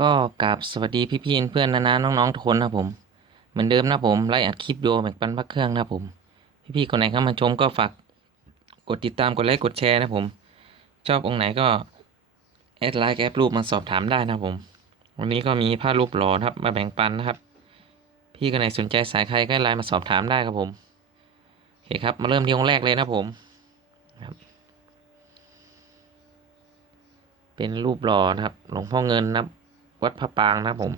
ก็กราบสวัสดีพี่ๆเพื่อนนะนะน้องๆทุกคนนะผม เหมือนเดิมนะผมไล่อัดคลิปโดแบ่งปันพักเครื่องนะครับผม พี่ๆคนไหนเข้ามาชมก็ฝากกดติดตามกดไลค์กดแชร์นะผม ชอบองค์ไหนก็แอดไลน์แอดรูปมาสอบถามได้นะผม วันนี้ก็มีผ้ารูปหล่อครับมาแบ่งปันนะครับ พี่คนไหนสนใจสายใครก็ไลน์มาสอบถามได้ครับผมโอเคครับมาเริ่มที่องค์แรกเลยนะผมครับเป็นรูปหล่อนะครับ หลวงพ่อเงินนะครับ วัดพระปางนะครับผม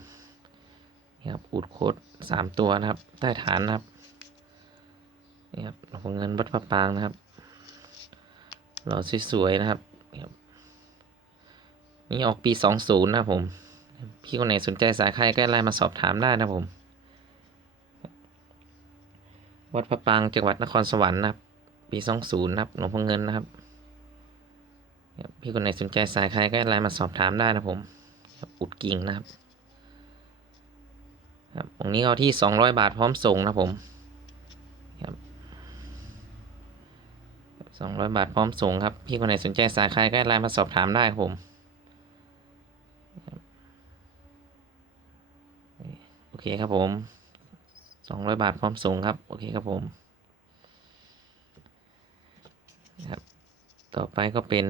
นี่ครับอูดโคดสามตัวนะครับ ใต้ฐานนะครับนี่ครับหลวงพ่อเงินวัดพระปางนะครับหล่อสวยๆนะครับนี่ครับนี่ออกปีสองศูนย์นะผม พี่คนไหนสนใจสายใครก็ไลน์มาสอบถามได้นะผม วัดพระปางจังหวัดนครสวรรค์นะครับ ปีสองศูนย์นะครับหลวงพ่อเงินนะครับ พี่คนไหนสนใจสายใครก็ไลน์มาสอบถามได้นะผม อุดกิ่งนะครับครับตรงนี้เอาที่สองร้อยบาทพร้อมส่งนะผมครับสองร้อยบาทพร้อมส่งครับ พี่คนไหนสนใจสายใครก็ไลน์มาสอบถามได้ครับผม โอเคครับผมสองร้อยบาทพร้อมส่งครับ โอเคครับผมครับต่อไปก็เป็น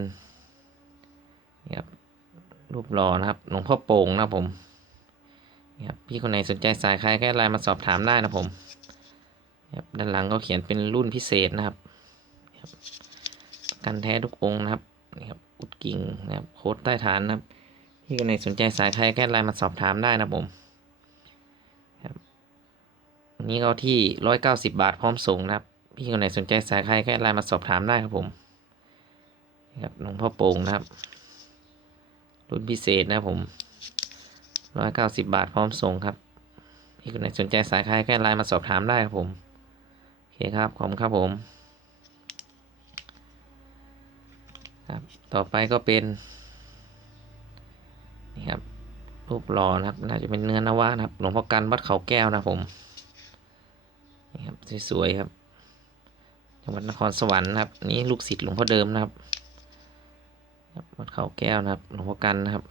ครับ รูปหล่อนะครับหลวงพ่อโป่งนะผมนะครับพี่คนไหนสนใจสายใครก็ไลน์มาสอบถามได้นะผมครับด้านหลังก็เขียนเป็นรุ่นพิเศษนะครับครับกันแท้ทุกองค์นะครับนี่ครับอุดกิ่งนะครับโค้ดใต้ฐานนะครับพี่คนไหนสนใจสายใครก็ไลน์มาสอบถามได้นะผมครับนนี้ก็ที่ร้อยเก้าสิบบาทพร้อมส่งนะครับ พี่คนไหนสนใจสายใครก็ไลน์มาสอบถามได้ครับผมครับหลวงพ่อโป่งนะครับ รุ่นพิเศษนะผมร้อยเก้าสิบบาทพร้อมส่งครับพี่คนไหนสนใจสายใครแค่ไลน์มาสอบถามได้ครับผม โอเคครับ ขอบคุณครับผม ครับ ต่อไปก็เป็น นี่ครับ รูปหล่อนะครับ น่าจะเป็นเนื้อนวะนะครับ หลวงพ่อกันวัดเขาแก้วนะครับผม นี่ครับ สวยๆครับ จังหวัดนครสวรรค์นะครับ นี่ลูกศิษย์หลวงพ่อเดิมนะครับ ครับวัดเขาแก้วนะครับหลวงพ่อกันนะครับ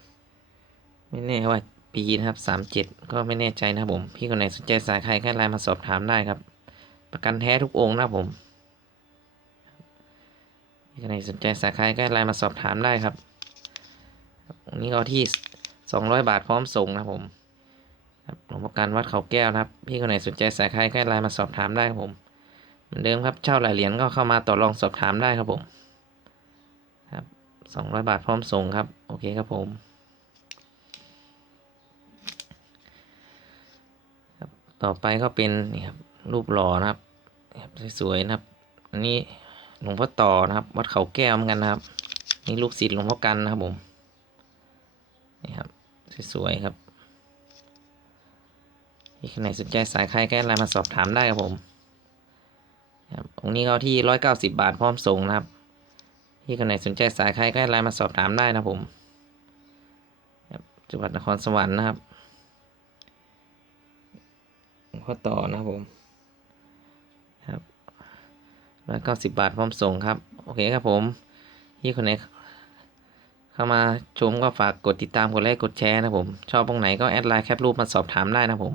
ไม่แน่ว่าปีนะครับสามเจ็ดก็ไม่แน่ใจนะครับผม พี่คนไหนสนใจสายใครแค่ไลน์มาสอบถามได้ครับ ประกันแท้ทุกองค์นะครับผมพี่คนไหนสนใจสายใครก็ไลน์มาสอบถามได้ครับอันนี้ก็ที่สองร้อยบาทพร้อมส่งนะครับผมครับหลวงพ่อกันวัดเขาแก้วนะครับ พี่คนไหนสนใจสายใครก็ไลน์มาสอบถามได้ครับผม เหมือนเดิมครับเช่าหลายเหรียญก็เข้ามาต่อรองสอบถามได้ครับผม สองร้อยบาทพร้อมส่งครับ โอเคครับผมครับต่อไปก็เป็นนี่ครับรูปหล่อนะครับสวยๆนะครับ อันนี้หลวงพ่อต่อนะครับวัดเขาแก้วเหมือนกันนะครับ นี่ลูกศิษย์หลวงพ่อกันนะครับผมนี่ครับสวยๆครับที่คนไหนสนใจสายใครแก้ไลน์มาสอบถามได้ครับผมครับองค์นี้ก็ที่ร้อยเก้าสิบบาทพร้อมส่งนะครับ ที่คนไหนสนใจสายใครก็ไลน์มาสอบถามได้นะผมจังหวัดนครสวรรค์นะครับหลวงพ่อต่อนะผมครับร้อยเก้าสิบบาทพร้อมส่งครับ โอเคครับผมที่คนไหนเข้ามาชมก็ฝากกดติดตามกดไลค์กดแชร์นะผม ชอบตรงไหนก็แอดไลน์แคปรูปมาสอบถามได้นะผม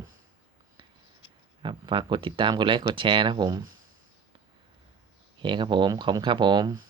ครับฝากกดติดตามกดไลค์กดแชร์นะผมโอเคครับผมขอบคุณครับผม